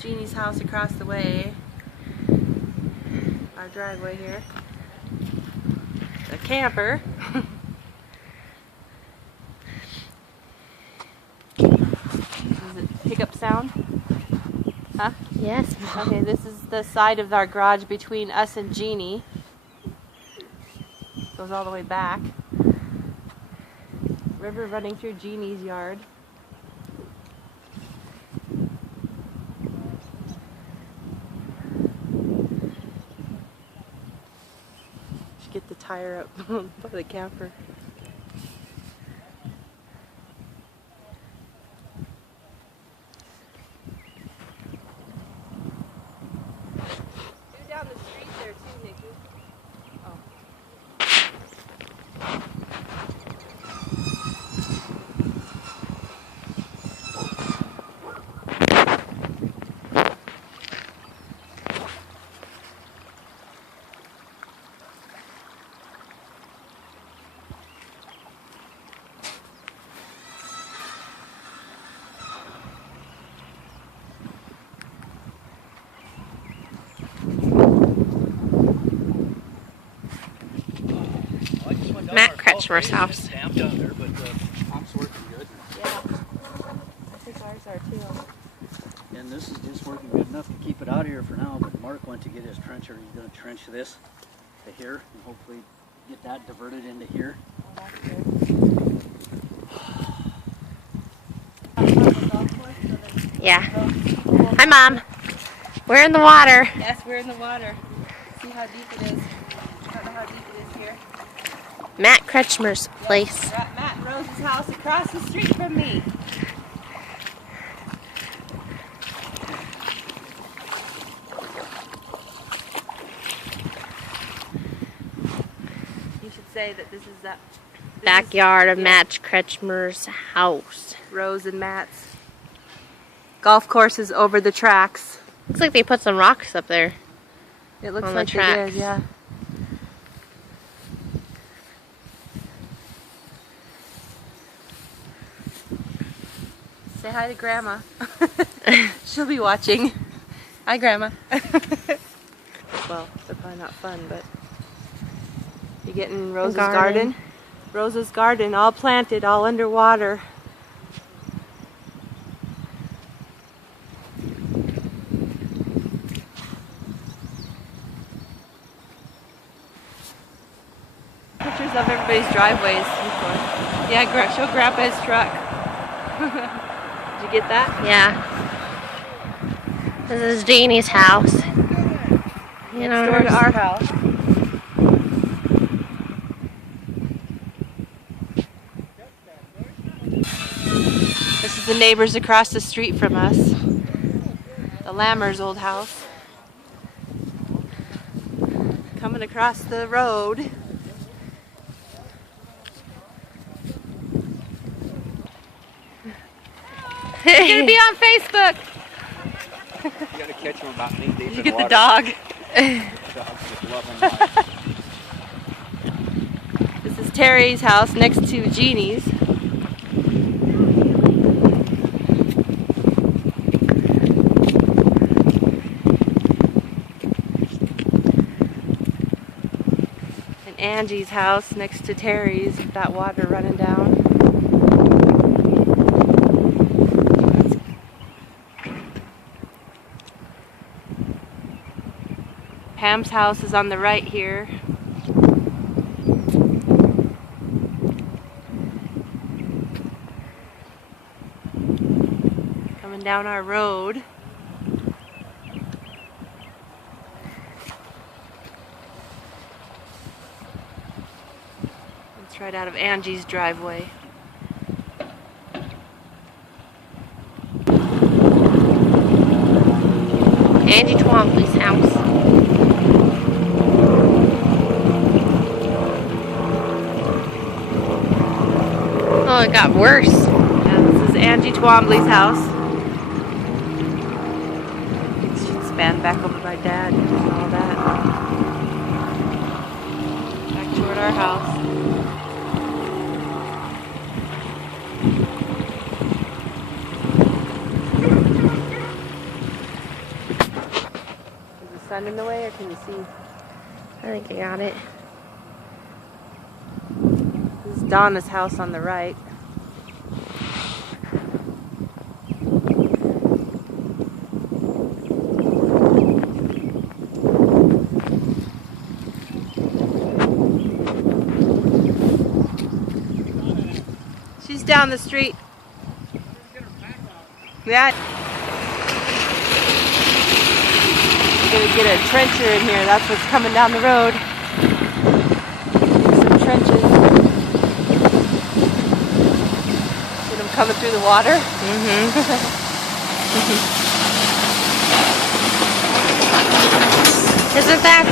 Jeannie's house across the way. Our driveway here. A camper. Does it pick up sound? Huh? Yes, Mom. Okay, this is the side of our garage between us and Jeannie. Goes all the way back. River running through Jeannie's yard. Should get the tire up by the camper. Down the street there too, Nikki. Oh. Matt Kretschmer's house. Damp down there, but pump's working good. Yeah. I think ours are too. And this is just working good enough to keep it out of here for now, but Mark went to get his trencher. He's going to trench this to here and hopefully get that diverted into here. Oh, that's good. Yeah. Hi, Mom. We're in the water. Yes, we're in the water. See how deep it is. I don't know how deep it is here. Matt Kretschmer's place. We're at Matt and Rose's house across the street from me. You should say that this is that Backyard of Matt Kretschmer's house. Rose and Matt's. Golf course is over the tracks. Looks like they put some rocks up there. It looks On the like they tracks. did, yeah. Say hi to Grandma. She'll be watching. Hi, Grandma. Well, they're probably not fun, but you getting Rose's garden? Rose's garden, all planted, all underwater. Pictures of everybody's driveways. Yeah, show Grandpa's truck. Did you get that? Yeah. This is Jeannie's house. You know, Next door to our house. This is the neighbors across the street from us. The Lammers' old house. Coming across the road. It's gonna be on Facebook. You gotta catch them about knee deep You get the dog. This is Terry's house next to Jeannie's. And Angie's house next to Terry's with that water running down. Pam's house is on the right here. Coming down our road. It's right out of Angie's driveway. Angie Twombly's house. Oh, it got worse. Yeah, this is Angie Twombly's house. It should span back over by Dad and all that. Back toward our house. sun in the way, or can you see? I think I got it. This is Donna's house on the right. She's down the street. Yeah. We're gonna get a trencher in here. That's what's coming down the road. Some trenches. See them coming through the water? Mm-hmm. Isn't that